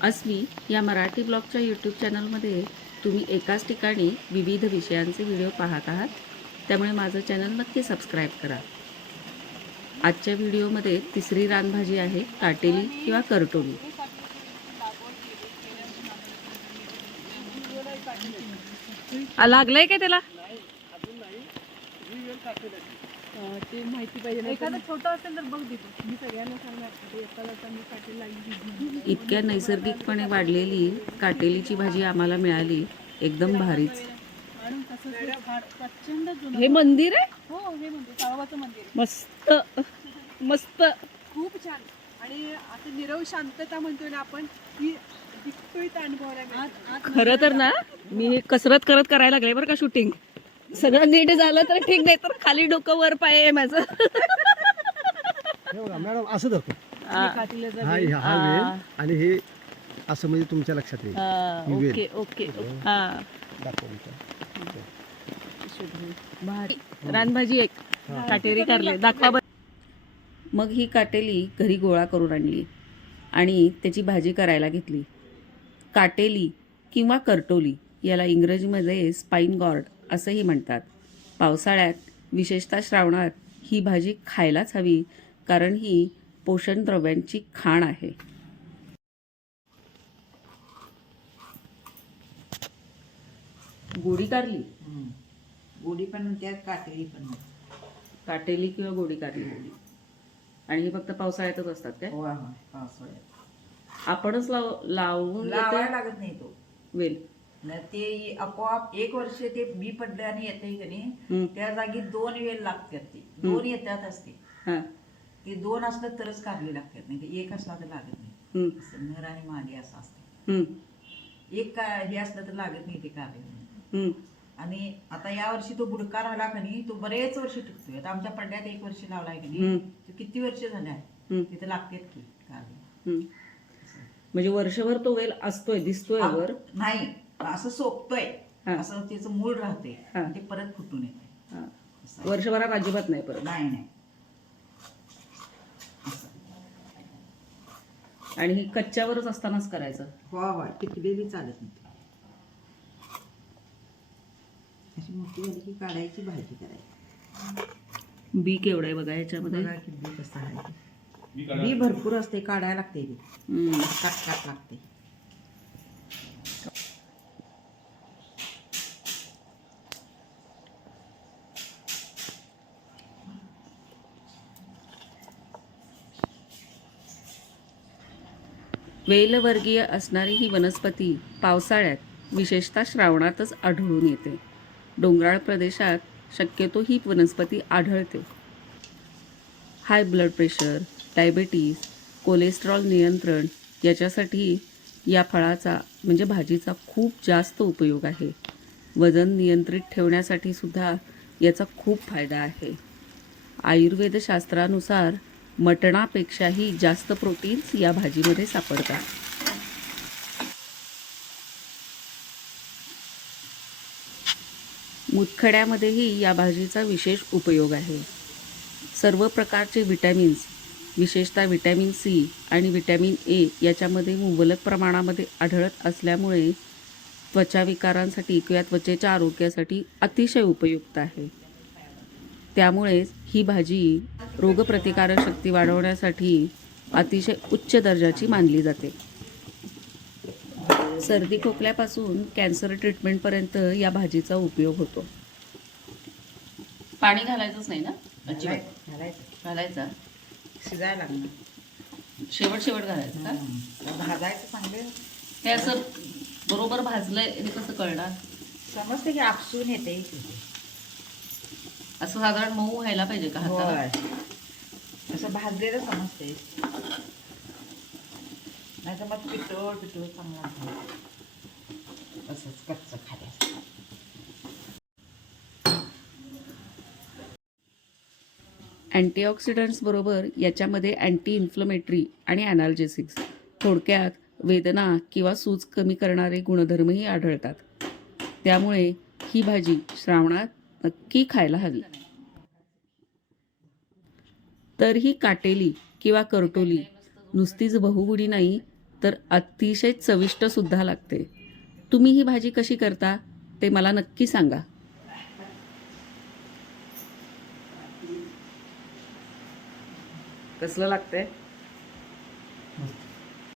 अस्मी या मराठी ब्लॉगच्या यूट्यूब चॅनलमध्ये तुम्ही एकाच ठिकाणी विविध विषयांचे व्हिडिओ पाहत आहात. त्यामुळे माझं चॅनल नक्की सबस्क्राईब करा. आजच्या व्हिडिओमध्ये तिसरी रानभाजी आहे काटेली किंवा करटोली. आ, लागलंय काय त्याला? ते माहिती पाहिजे एखादं छोटं असेल तर बघ मी सगळ्यांना सांगणार एखादा मी इतक्या नैसर्गिकपणे वाढलेली काटेलीची भाजी आम्हाला मिळाली एकदम भारीच. हे हे मंदिर आहे? हो हे म्हणजे साळोबाचं मंदिर. मस्त. मस्त. खूप छान. आणि आता निरव शांतता म्हणतोय ना आपण ती दिसतोय. खरं तर ना मी कसरत करत करायला लागले बरं का शूटिंग सगळं नीट झालं तर ठीक नाही तर खाली डोकं वर पाय आहे माझं. हे बघा मॅडम असं धरतो. हा. हा हा वेल आणि हे असं म्हणजे तुमच्या लक्षात येईल. ही वेल. ओके ओके हा. रानभाजी एक. काटेरी कारले. दाखवा बरं. मग ही काटेली घरी गोळा करून आणली आणि त्याची भाजी करायला घेतली. काटेली किंवा करटोली याला इंग्रजीमध्ये स्पाईन गॉर्ड असंही म्हणतात. पावसाळ्यात विशेषतः श्रावणात ही भाजी खायलाच हवी कारण ही पोषण द्रव्यांची खाण आहे. गोडी कारली? गोडी पण म्हणतात काटेरी पण. काटेली किंवा गोडी कारली? आणि ही फक्त पावसाळ्यातच असतात काय? पावसाळ्यात. आपणच लाव लावून लावायला लागत नाही तो. वेल. न ते आपोआप एक वर्ष ते बी पडले आणि येते की नाही. त्या जागी दोन वेळ लागतात ते. दोन येतात असते. हा. ते दोन असलं तरच कारली लागतात. नाही ते एक असला तर लागत नाही. नर आणि मादी असं असतं. एक का हे असलं तर लागत नाही ते हम्म. आणि आता या वर्षी तो बुडका राहिला का नाही तो बरेच वर्ष टिकतोय. आता आमच्या पड्ड्यात एक वर्ष लावलाय की नाही. तो किती वर्ष झाले आहे हम्म, तिथे लागतात की हम्म. म्हणजे वर्षभर तो वेल असतोय दिसतोय वर. नाही. असं सोपतोय. हा. असं त्याचं मूळ राहते हा. ते परत फुटून येते हा. वर्षभरात अजिबात नाही परत. नाही नाही. आणि ही कच्च्यावरच असतानाच करायचं? हो हो टिकलेली चालत नाही. अशी मोठी झाली की काढायची भाजी करायची. बी केवढं आहे बघा याच्यामध्ये? बघा कसं आहे. ते. बी भरपूर असते. काढायला लागते हम्म. काट काट लागते. वेलवर्गीय असणारी ही वनस्पती पावसाळ्यात विशेषतः श्रावणातच आढळून येते. डोंगराळ प्रदेशात शक्यतो ही वनस्पती आढळते. High blood pressure diabetes cholesterol नियंत्रण याच्यासाठी या फळाचा म्हणजे भाजीचा खूप जास्त उपयोग आहे. वजन नियंत्रित ठेवण्यासाठी सुद्धा याचा खूप फायदा आहे. आयुर्वेदशास्त्रानुसार मटणापेक्षाही जास्त प्रोटीन्स या भाजीमध्ये सापडतात. मुतखड्यामध्येही या भाजीचा विशेष उपयोग आहे. सर्व प्रकारचे विटॅमिन्स विशेषतः विटॅमिन सी आणि विटॅमिन ए याच्यामध्ये मुबलक प्रमाणामध्ये आढळत असल्यामुळे त्वचा विकारांसाठी किंवा त्वचेच्या आरोग्यासाठी अतिशय उपयुक्त आहे. त्यामुळेच ही भाजी रोगप्रतिकारक शक्ती वाढवण्यासाठी अतिशय उच्च दर्जाची मानली जाते. सर्दी खोकल्यापासून कॅन्सर ट्रीटमेंटपर्यंत या भाजीचा उपयोग होतो. पाणी घालायचंच नाही ना? घालायचं. शिजायला लागणार. शेवट शेवट घालायचं का. भाजायचं चांगलं. हे असं बरोबर भाजलंय हे कसं कळणार? समजते की आपसून येते. असं साधारण मऊ व्हायला पाहिजे का हाताला? होय. असं भाजलेलं समजते नाही तर मग पिठोळ पिठोळ चांगला होतो. असंच कच्चं खायचं अँटीऑक्सिडंट्स बरोबर याच्यामध्ये अँटी इन्फ्लमेटरी आणि ॲनाल्जेसिक्स. थोडक्यात वेदना किंवा सूज कमी करणारे गुणधर्मही आढळतात. त्यामुळे ही भाजी श्रावणात नक्की खायला हवी. तर ही काटेली किंवा करटोली नुसतीच बहुगुणी नाही तर अतिशय चविष्ट सुद्धा लागते. तुम्ही ही भाजी कशी करता ते मला नक्की सांगा. कसलं लागतंय?